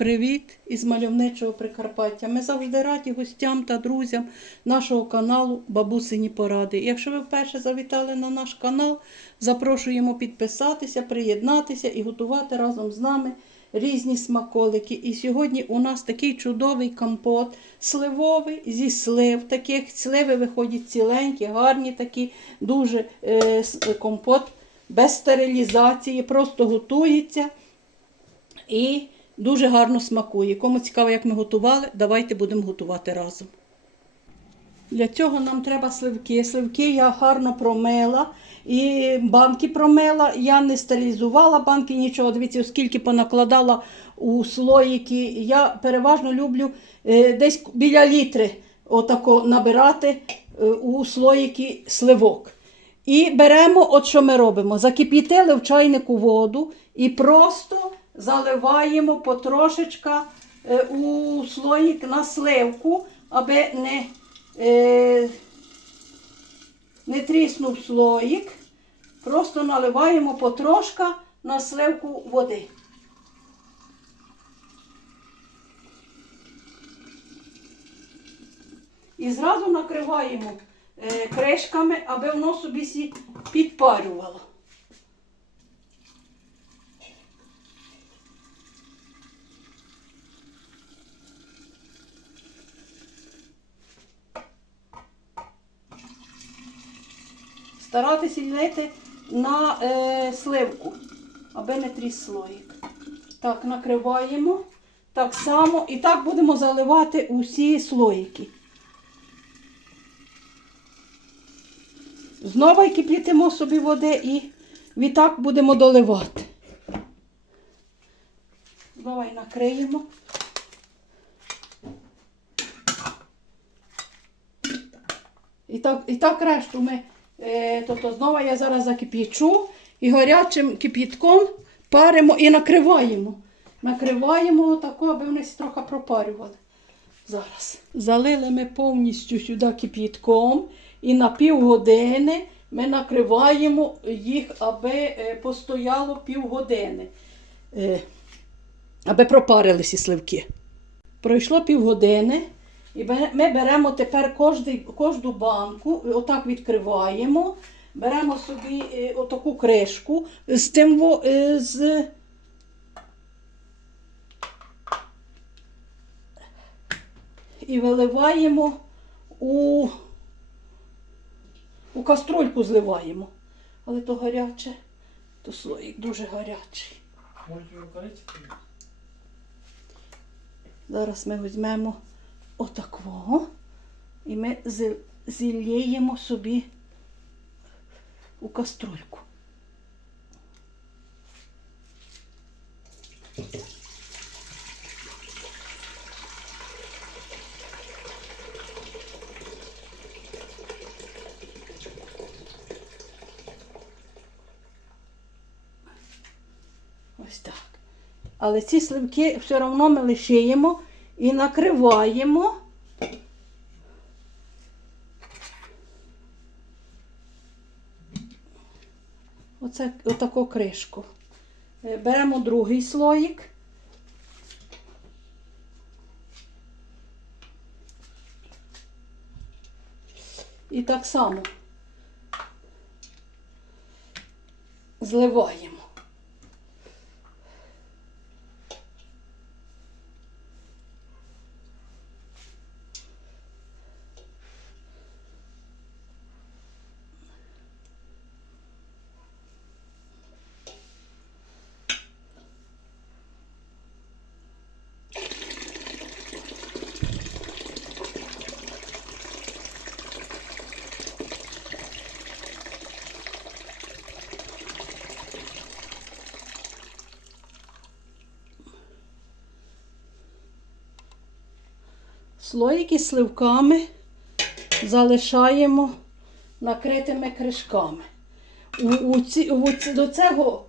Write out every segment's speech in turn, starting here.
Привіт із мальовничого Прикарпаття. Ми завжди раді гостям та друзям нашого каналу Бабусині Поради. Якщо ви вперше завітали на наш канал, запрошуємо підписатися, приєднатися і готувати разом з нами різні смаколики. І сьогодні у нас такий чудовий компот сливовий зі слив. Таких сливи виходять ціленькі, гарні такі, дуже е, компот без стерилізації, просто готується і дуже гарно смакує. Кому цікаво, як ми готували, давайте будемо готувати разом. Для цього нам треба сливки. Сливки я гарно промила і банки промила. Я не стерилізувала банки, нічого. Дивіться, оскільки понакладала у слоїки. Я переважно люблю е, десь біля літри отако набирати е, у слоїки сливок. І беремо, от що ми робимо: закип'ятили в чайнику воду і просто заливаємо потрошечка е, у слоїк на сливку, аби не, е, не тріснув слоїк. Просто наливаємо потрошка на сливку води. І зразу накриваємо е, кришками, аби воно собі підпарювало. Старатися лити на е, сливку, аби не тріс слоїк. Так, накриваємо. Так само. І так будемо заливати усі слоїки. Знову кип'ятимо собі води і відтак будемо доливати. Знову й накриємо. І так, і так решту ми, тобто знову я зараз закип'ячу і гарячим кип'ятком паримо і накриваємо. Накриваємо отако, аби вони трохи пропарювали. Зараз. Залили ми повністю сюди кип'ятком і на півгодини ми накриваємо їх, аби е, постояло півгодини, е, аби пропарилися сливки. Пройшло півгодини. І ми беремо тепер кожну банку, отак відкриваємо, беремо собі е, отаку кришку з тим е, з. І виливаємо у, у каструльку зливаємо. Але то гаряче, то слоїк дуже гарячий. Зараз ми візьмемо отакого і ми зіллєємо собі у каструльку. Ось так. Але ці сливки все одно ми лишаємо і накриваємо. Оце отаку кришку. Е, Беремо другий слоїк. І так само зливаємо. Слоїки сливками залишаємо накритими кришками. У, у ці, у до цього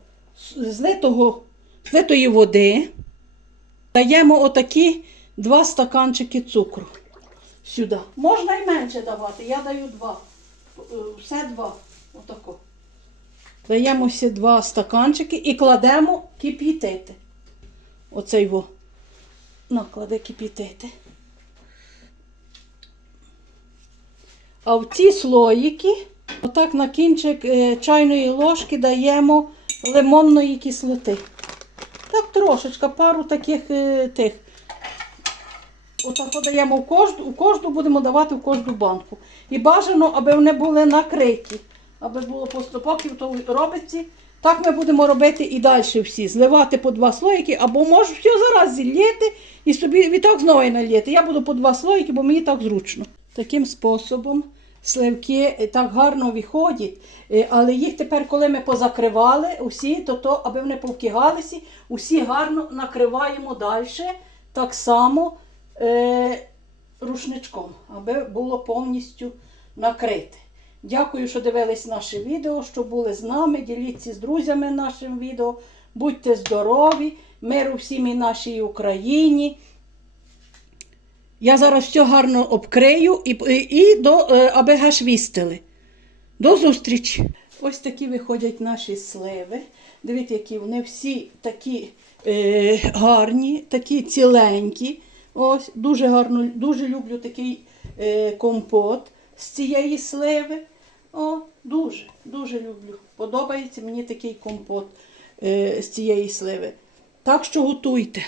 злитого, злитої води даємо отакі два стаканчики цукру сюди. Можна і менше давати, я даю два. Е, Все два. Отако. Даємо всі два стаканчики і кладемо кип'ятити. Оцей во накладе кипітити. А в ці слоїки, отак на кінчик е, чайної ложки даємо лимонної кислоти. Так трошечка, пару таких е, тих. Отак подаємо в кожну, у кожну будемо давати в кожну банку. І бажано, аби вони були накриті. Аби було просто поки то робиться. Так ми будемо робити і далі всі. Зливати по два слоїки, або можеш все зараз зіллєти і собі відтак знову наліти. Я буду по два слоїки, бо мені так зручно. Таким способом сливки е, так гарно виходять. Е, Але їх тепер, коли ми позакривали, усі, то, то аби вони повкигалися, усі гарно накриваємо далі. Так само е, рушничком, аби було повністю накрите. Дякую, що дивились наше відео, що були з нами. Діліться з друзями нашим відео. Будьте здорові, миру всім і нашій Україні. Я зараз все гарно обкрию і, і, до, е, аби гаш вістили. До зустрічі! Ось такі виходять наші сливи. Дивіться, які вони всі такі е, гарні, такі ціленькі. Ось, дуже гарно, дуже люблю такий е, компот з цієї сливи. О, дуже, дуже люблю. Подобається мені такий компот е, з цієї сливи. Так що готуйте.